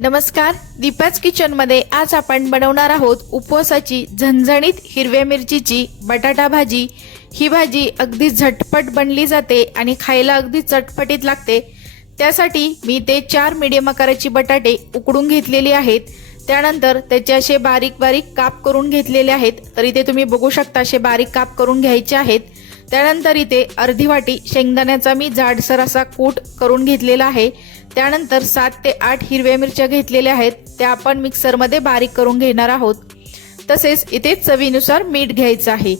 नमस्कार दीपाच किचनमध्ये आज आपण बनवणार आहोत उपवासाची झणझणीत हिरव्या मिरचीची बटाटा भाजी. ही भाजी अगदी झटपट बनली जाते आणि खायला अगदी चटपटीत लागते. त्यासाठी मी ते चार मीडियम आकाराची बटाटे उकडून घेतलेली आहेत. त्यानंतर त्याचे असे बारीक बारीक काप करून घेतलेले आहेत. तर इथे तुम्ही बघू शकता असे बारीक काप करून घ्यायचे आहेत. त्यानंतर इथे अर्धी वाटी शेंगदाण्याचा मी जाडसर असा कूट करून घेतलेला आहे. त्यानंतर सात ते आठ हिरव्या मिरच्या घेतलेल्या आहेत. त्या आपण मिक्सरमध्ये बारीक करून घेणार आहोत. तसेच इथे चवीनुसार मीठ घ्यायचं आहे.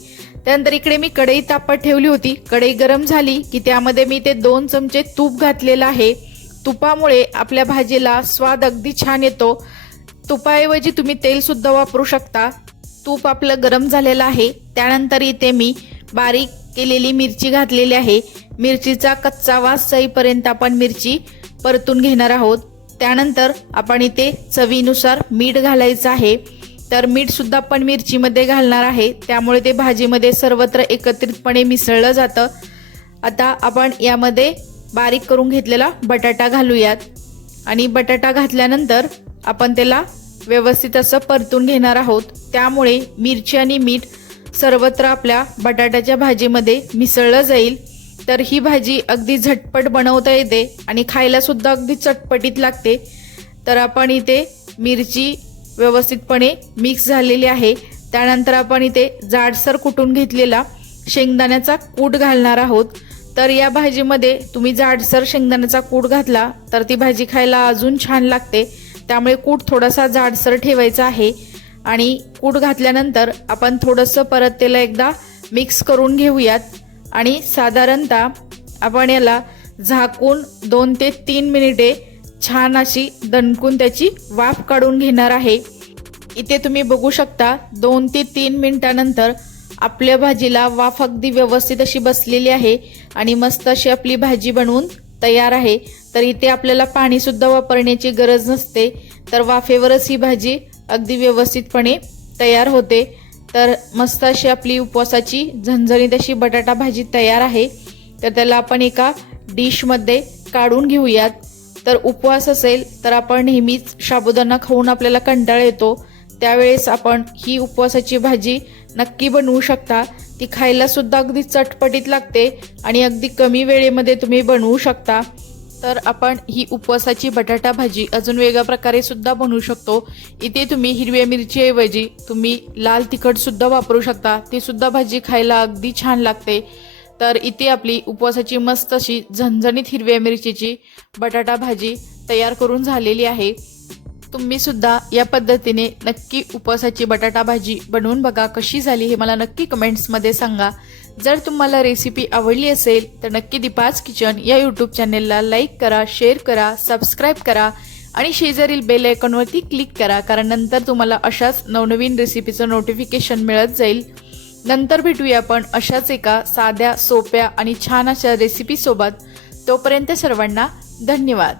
त्यानंतर इकडे मी कढई तापत ठेवली होती. कढई गरम झाली की त्यामध्ये मी ते दोन चमचे तूप घातलेलं आहे. तुपामुळे आपल्या भाजीला स्वाद अगदी छान येतो. तुपाऐवजी तुम्ही तेलसुद्धा वापरू शकता. तूप आपलं गरम झालेलं आहे. त्यानंतर इथे मी बारीक केलेली मिरची घातलेली आहे. मिरचीचा कच्चा वास सईपर्यंत आपण मिरची परतून घेणार आहोत. त्यानंतर आपण इथे चवीनुसार मीठ घालायचं आहे. तर मीठ सुद्धा आपण मिरचीमध्ये घालणार आहे. त्यामुळे ते भाजीमध्ये सर्वत्र एकत्रितपणे मिसळलं जातं. आता आपण यामध्ये बारीक करून घेतलेला बटाटा घालूयात. आणि बटाटा घातल्यानंतर आपण त्याला व्यवस्थित असं परतून घेणार आहोत. त्यामुळे मिरची आणि मीठ सर्वत्र आपल्या बटाट्याच्या भाजीमध्ये मिसळलं जाईल. तर ही भाजी अगदी झटपट बनवता येते आणि खायला सुद्धा अगदी चटपटीत लागते. तर आपण इथे मिरची व्यवस्थितपणे मिक्स झालेली आहे. त्यानंतर आपण इथे जाडसर कुटून घेतलेला शेंगदाण्याचा कूट घालणार आहोत. तर या भाजीमध्ये तुम्ही जाडसर शेंगदाण्याचा कूट घातला तर ती भाजी खायला अजून छान लागते. त्यामुळे कूट थोडासा जाडसर ठेवायचा आहे. आणि कूट घातल्यानंतर आपण थोडंसं परत त्याला एकदा मिक्स करून घेऊयात. आणि साधारणतः आपण याला झाकून दोन ते तीन मिनिटे छान अशी दणकून त्याची वाफ काढून घेणार आहे. इथे तुम्ही बघू शकता दोन ते तीन मिनिटानंतर आपल्या भाजीला वाफ अगदी व्यवस्थित अशी बसलेली आहे आणि मस्त अशी आपली भाजी बनवून तयार आहे. तर इथे आपल्याला पाणीसुद्धा वापरण्याची गरज नसते. तर वाफेवरच ही भाजी अगदी व्यवस्थितपणे तयार होते. तर मस्त अशी आपली उपवासाची झणझणीत अशी बटाटा भाजी तयार आहे. तर त्याला आपण एका डिशमध्ये काढून घेऊयात. तर उपवास असेल तर आपण नेहमीच साबुदाणा खाऊन आपल्याला कंटाळा येतो. त्यावेळेस आपण ही उपवासाची भाजी नक्की बनवू शकता. ती खायला सुद्धा अगदी चटपटीत लागते आणि अगदी कमी वेळेमध्ये तुम्ही बनवू शकता. तर आपण ही उपवासाची बटाटा भाजी अजून वेगळ्या प्रकारे सुद्धा बनवू शकतो. इथे तुम्ही हिरव्या मिरचीऐवजी तुम्ही लाल तिखट सुद्धा वापरू शकता. ती सुद्धा भाजी खायला अगदी छान लागते. तर इथे आपली उपवासाची मस्त अशी झणझणीत हिरव्या मिरचीची बटाटा भाजी तयार करून झालेली आहे. तुम्ही सुद्धा या पद्धतीने नक्की उपवासाची बटाटा भाजी बनवून बघा कशी झाली हे मला नक्की कमेंट्समध्ये सांगा. जर तुम्हाला रेसिपी आवडली असेल तर नक्की दीपाज किचन या यूट्यूब चॅनेलला लाईक करा शेअर करा सबस्क्राईब करा आणि शेजारील बेल आयकॉनवरती क्लिक करा कारण नंतर तुम्हाला अशाच नवनवीन रेसिपीचं नोटिफिकेशन मिळत जाईल. नंतर भेटूया आपण अशाच एका साध्या सोप्या आणि छान अशा रेसिपीसोबत तोपर्यंत सर्वांना धन्यवाद.